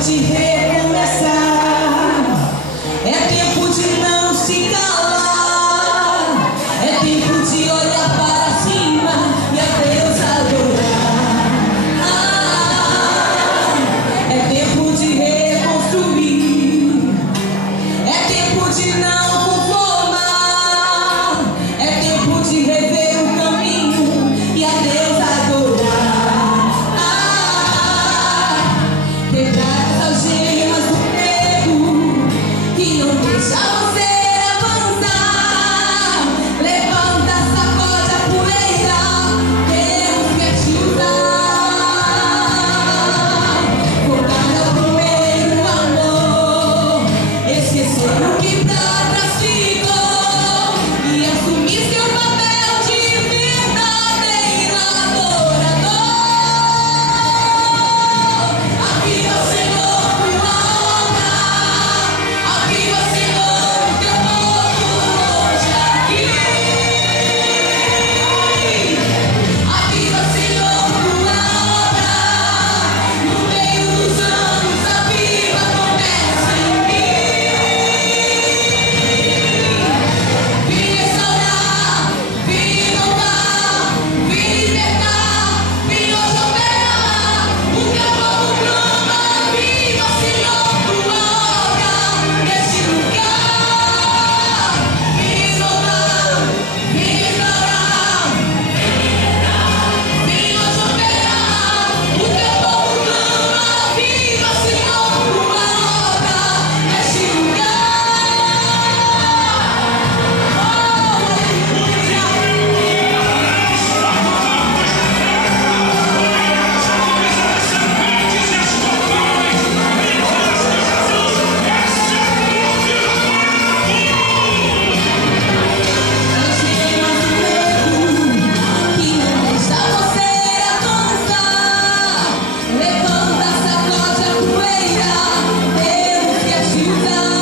de recomeçar, é tempo de não se calar, é tempo de olhar para cima e a Deus adorar. É tempo de reconstruir, é tempo de não conformar, é tempo de rever o caminho e a Deus adorar. Quebrar as algemas do medo que não deixa você avançar. Levanta, sacode a poeira, Deus quer te usar. Voltar ao primeiro amor, esquecer o que pra trás ficou e assumir seu papel de verdadeiro adorador. Aviva, Senhor, tua obra, aviva, Senhor, o teu povo hoje aqui. Aviva, Senhor, tua obra, no meio dos anos, aviva, começa em mim. Vem restaurar, vem inovar, vem libertar, vem hoje operar. O teu povo clama, aviva, Senhor, tua obra neste lugar. Vem renovar, vem restaurar, vem hoje operar. O teu povo clama, aviva, Senhor, tua obra neste lugar. Que não deixa você avançar. Levanta, sacode a poeira, Deus quer te usar.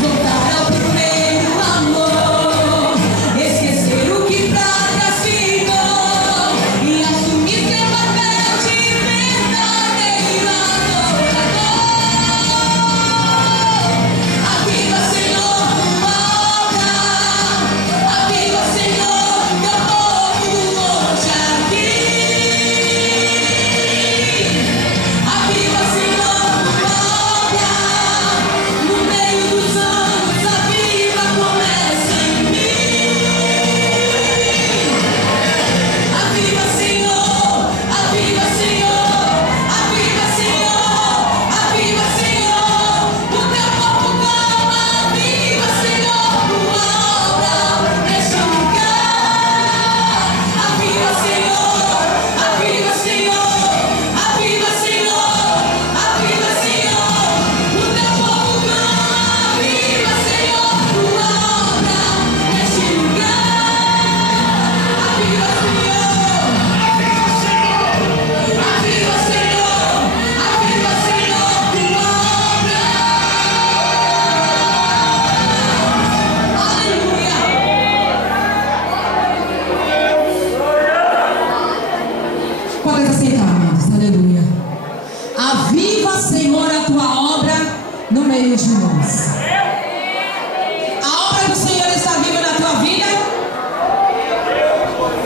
Voltar ao primeiro amor, esquecer o que pra trás ficou e assumir seu papel de verdadeiro adorador. Aviva, Senhor, tua obra, aviva, Senhor, teu povo hoje aqui. Aviva, Senhor, tua obra, no meio dos anos, aviva, começa em mim. Aviva, Senhor, aviva, Senhor, aviva, Senhor, aviva, Senhor, o teu povo clama, aviva, Senhor, tua obra neste lugar. Aviva, Senhor, aviva, Senhor, aviva, Senhor, aviva, Senhor, o teu povo clama, aviva, Senhor, tua obra neste lugar. Aviva, Senhor, aviva, Senhor, aviva, Senhor, aviva, Senhor, tua obra. Aleluia. Podem aceitar, amados. Aleluia. Aviva, Senhor, a tua obra no meio de nós. A obra do Senhor está viva na tua vida?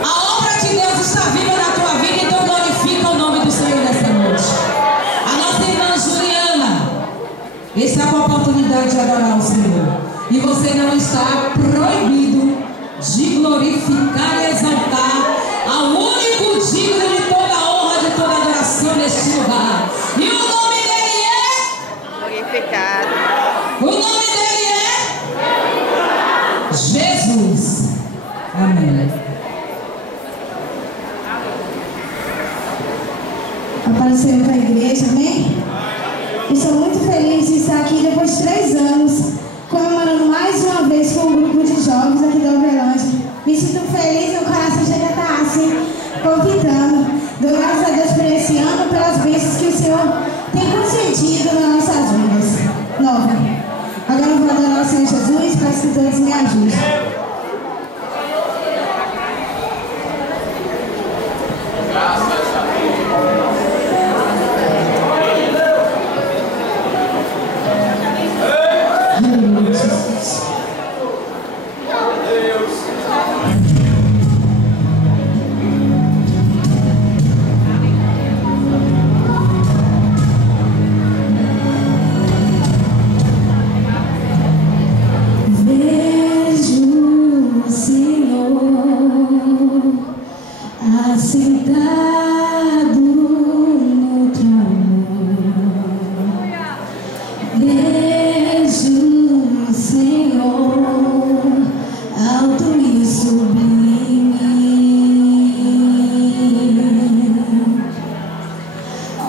A obra de Deus está viva na tua vida, então glorifica o nome do Senhor nessa noite. A nossa irmã Juliana está com a oportunidade de adorar o Senhor. E você não está proibido de glorificar e exaltar ao único digno de toda a honra, de toda a adoração neste lugar. E o nome dele é? Glorificado. O nome dele é? Jesus. Amém. Apareceu para a igreja, amém? Estou muito feliz de estar aqui depois de 3 anos, comemorando mais uma vez com um grupo de jovens aqui da Uberlândia. Me sinto feliz, meu coração chega a estar assim, palpitando. Dou graças a Deus por esse ano, pelas bênçãos que o Senhor tem concedido nas nossas vidas. 9. Agora eu vou adorar o Senhor Jesus, para que todos me ajudem.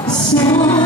Só